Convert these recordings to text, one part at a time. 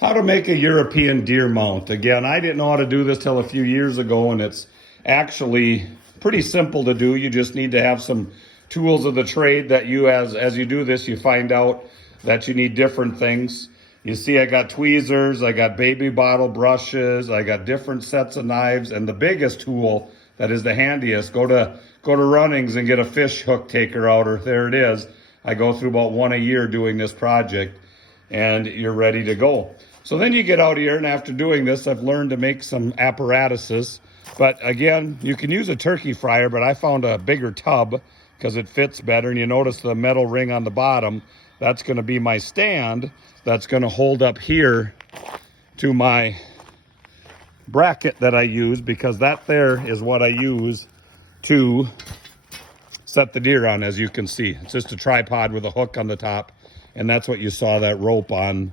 How to make a European deer mount. Again, I didn't know how to do this till a few years ago, and it's actually pretty simple to do. You just need to have some tools of the trade that you, as you do this, you find out that you need different things. You see I got tweezers, I got baby bottle brushes, I got different sets of knives, and the biggest tool that is the handiest, go to Runnings and get a fish hook taker out, or there it is. I go through about one a year doing this project, and you're ready to go. So then you get out here, and after doing this, I've learned to make some apparatuses. But again, you can use a turkey fryer, but I found a bigger tub because it fits better. And you notice the metal ring on the bottom, that's gonna be my stand that's gonna hold up here to my bracket that I use, because that there is what I use to set the deer on. As you can see, it's just a tripod with a hook on the top, and that's what you saw that rope on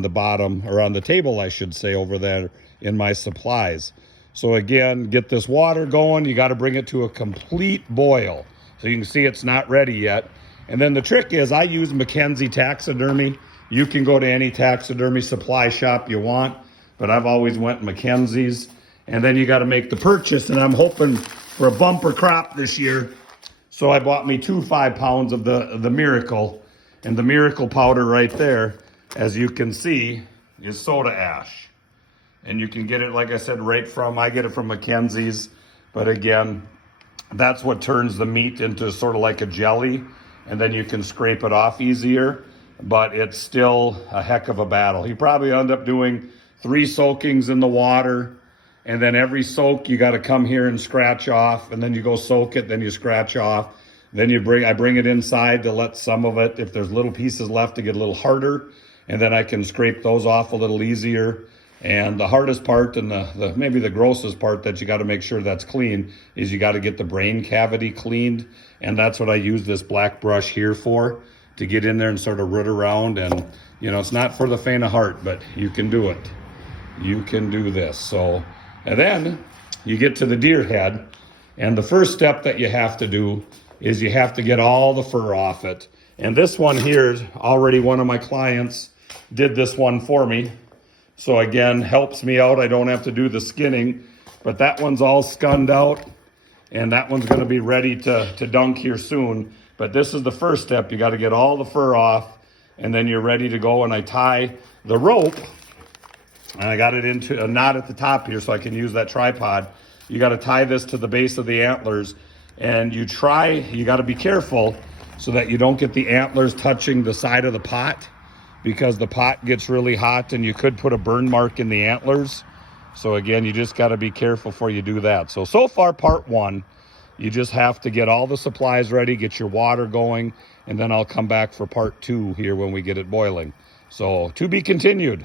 the bottom, or on the table I should say, over there in my supplies. So again, get this water going. You got to bring it to a complete boil, so you can see it's not ready yet. And then the trick is, I use Mackenzie taxidermy. You can go to any taxidermy supply shop you want, but I've always went Mackenzie's. And then you got to make the purchase, and I'm hoping for a bumper crop this year. So I bought me 2 5-pounds of the Miracle, and the Miracle powder right there, as you can see, is soda ash. And you can get it, like I said, I get it from Mackenzie's. But again, that's what turns the meat into sort of like a jelly, and then you can scrape it off easier. But it's still a heck of a battle. You probably end up doing 3 soakings in the water, and then every soak you got to come here and scratch off, and then you go soak it, then you scratch off. Then I bring it inside to let some of it, if there's little pieces left, to get a little harder, and then I can scrape those off a little easier. And the hardest part, and maybe the grossest part that you got to make sure that's clean, is you got to get the brain cavity cleaned. And that's what I use this black brush here for, to get in there and sort of root around. And you know, it's not for the faint of heart, but you can do it. You can do this. So, and then you get to the deer head, and the first step that you have to do is you have to get all the fur off it. And this one here is already, one of my clients did this one for me. So again, helps me out. I don't have to do the skinning, but that one's all skunned out, and that one's gonna be ready to dunk here soon. But this is the first step. You gotta get all the fur off, and then you're ready to go. And I tie the rope, and I got it into a knot at the top here so I can use that tripod. You gotta tie this to the base of the antlers, and you gotta be careful so that you don't get the antlers touching the side of the pot, because the pot gets really hot and you could put a burn mark in the antlers. So again, you just got to be careful before you do that. So far, part 1, you just have to get all the supplies ready, get your water going, and then I'll come back for part 2 here when we get it boiling. So to be continued.